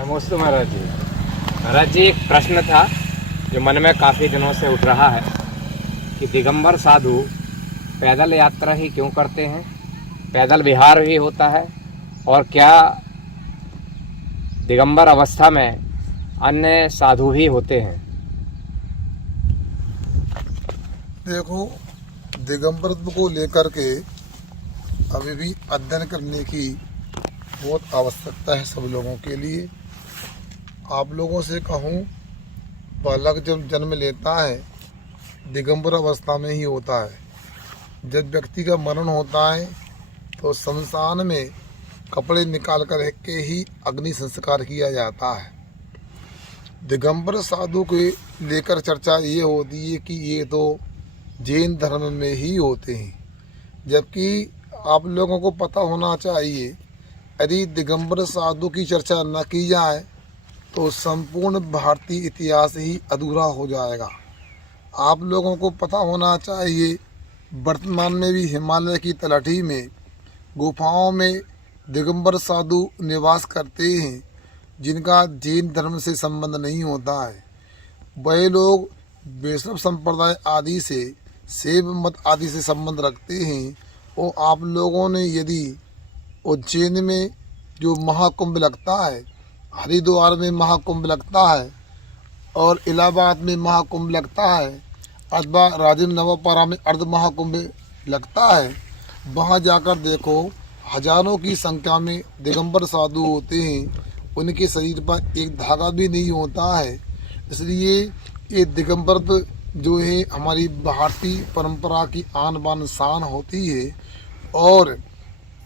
नमस्ते महाराज जी। महाराज जी, एक प्रश्न था जो मन में काफ़ी दिनों से उठ रहा है कि दिगंबर साधु पैदल यात्रा ही क्यों करते हैं, पैदल विहार भी होता है, और क्या दिगंबर अवस्था में अन्य साधु भी होते हैं? देखो, दिगंबरत्व को लेकर के अभी भी अध्ययन करने की बहुत आवश्यकता है सब लोगों के लिए। आप लोगों से कहूँ, बालक जब जन्म लेता है दिगंबर अवस्था में ही होता है। जब व्यक्ति का मरण होता है तो शमशान में कपड़े निकाल कर के ही अग्नि संस्कार किया जाता है। दिगंबर साधु के लेकर चर्चा ये होती है कि ये तो जैन धर्म में ही होते हैं, जबकि आप लोगों को पता होना चाहिए, यदि दिगंबर साधु की चर्चा न की जाए तो संपूर्ण भारतीय इतिहास ही अधूरा हो जाएगा। आप लोगों को पता होना चाहिए, वर्तमान में भी हिमालय की तलहटी में गुफाओं में दिगंबर साधु निवास करते हैं, जिनका जैन धर्म से संबंध नहीं होता है। वह लोग वैष्णव संप्रदाय आदि से, शैव मत आदि से संबंध रखते हैं। और आप लोगों ने यदि उज्जैन में जो महाकुंभ लगता है, हरिद्वार में महाकुंभ लगता है, और इलाहाबाद में महाकुंभ लगता है, अथवा राजिम नवापारा में अर्ध महाकुंभ लगता है, वहाँ जाकर देखो हजारों की संख्या में दिगंबर साधु होते हैं। उनके शरीर पर एक धागा भी नहीं होता है। इसलिए ये दिगंबर जो है हमारी भारतीय परंपरा की आन बान शान होती है। और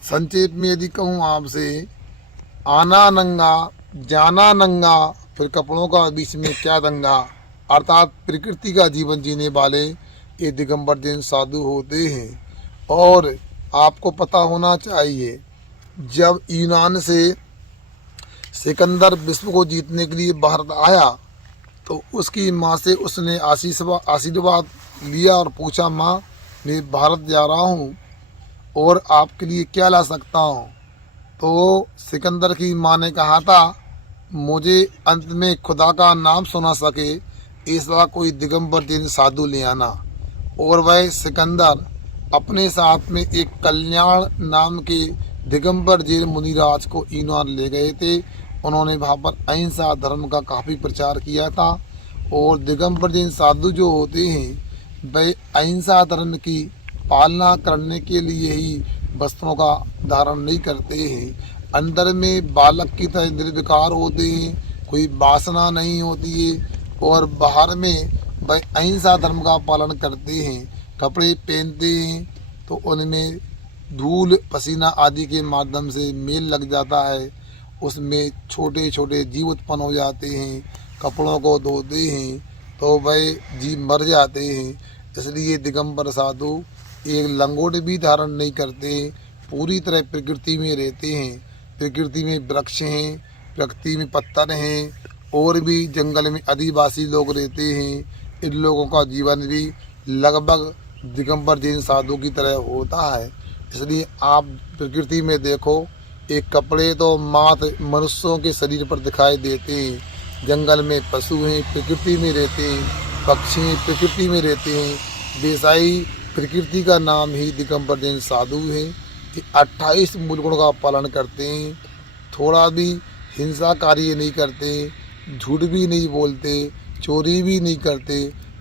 संक्षेप में यदि कहूँ आपसे, आना नंगा जाना नंगा, फिर कपड़ों का बीच में क्या दंगा, अर्थात प्रकृति का जीवन जीने वाले ये दिगंबर जैन साधु होते हैं। और आपको पता होना चाहिए, जब यूनान से सिकंदर विश्व को जीतने के लिए भारत आया तो उसकी माँ से उसने आशीर्वाद लिया और पूछा, माँ मैं भारत जा रहा हूँ और आपके लिए क्या ला सकता हूँ। तो सिकंदर की माँ ने कहा था, मुझे अंत में खुदा का नाम सुना सके ऐसा कोई दिगंबर जैन साधु ले आना। और वह सिकंदर अपने साथ में एक कल्याण नाम के दिगंबर जैन मुनिराज को यूनान ले गए थे। उन्होंने वहाँ पर अहिंसा धर्म का काफ़ी प्रचार किया था। और दिगंबर जैन साधु जो होते हैं वे अहिंसा धर्म की पालना करने के लिए ही वस्त्रों का धारण नहीं करते हैं। अंदर में बालक की तरह निर्विकार होते हैं, कोई वासना नहीं होती है। और बाहर में वे अहिंसा धर्म का पालन करते हैं, कपड़े पहनते हैं तो उनमें धूल पसीना आदि के माध्यम से मेल लग जाता है, उसमें छोटे छोटे जीव उत्पन्न हो जाते हैं। कपड़ों को धोते हैं तो वह जीव मर जाते हैं। इसलिए दिगंबर साधु एक लंगोट भी धारण नहीं करते, पूरी तरह प्रकृति में रहते हैं। प्रकृति में वृक्ष हैं, प्रकृति में पत्थर हैं, और भी जंगल में आदिवासी लोग रहते हैं। इन लोगों का जीवन भी लगभग दिगंबर जैन साधु की तरह होता है। इसलिए आप प्रकृति में देखो, एक कपड़े तो मात्र मनुष्यों के शरीर पर दिखाई देते हैं। जंगल में पशु हैं, प्रकृति में रहते हैं, पक्षी प्रकृति में रहते हैं। देसाई प्रकृति का नाम ही दिगंबर जैन साधु है कि 28 मूल गुण का पालन करते हैं, थोड़ा भी हिंसा कार्य नहीं करते, झूठ भी नहीं बोलते, चोरी भी नहीं करते,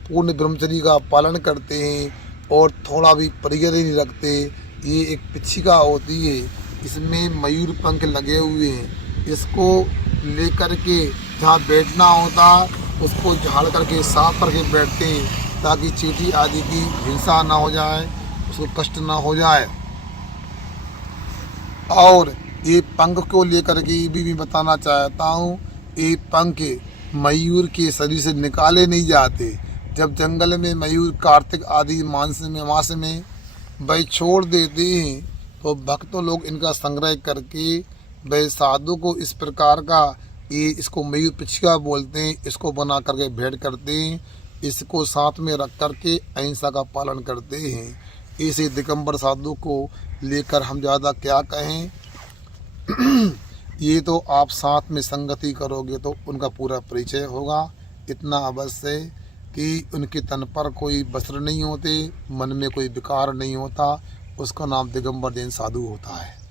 पूर्ण ब्रह्मचर्य का पालन करते हैं, और थोड़ा भी परिग्रह नहीं रखते। ये एक पिच्छिका होती है, इसमें मयूर पंख लगे हुए हैं। इसको लेकर के जहाँ बैठना होता उसको झाड़ करके साफ करके बैठते हैं, ताकि चींटी आदि की हिंसा ना हो जाए, उसको कष्ट ना हो जाए। और ये पंख को लेकर के भी बताना चाहता हूँ, ये पंख मयूर के शरीर से निकाले नहीं जाते। जब जंगल में मयूर कार्तिक आदि मास में वह छोड़ देते हैं तो भक्त लोग इनका संग्रह करके वह साधु को इस प्रकार का, ये इसको मयूर पिछका बोलते हैं, इसको बना करके भेंट करते हैं। इसको साथ में रख करके अहिंसा का पालन करते हैं। इसी दिगंबर साधु को लेकर हम ज़्यादा क्या कहें। ये तो आप साथ में संगति करोगे तो उनका पूरा परिचय होगा। इतना अवश्य है कि उनके तन पर कोई वस्त्र नहीं होते, मन में कोई विकार नहीं होता, उसका नाम दिगंबर जैन साधु होता है।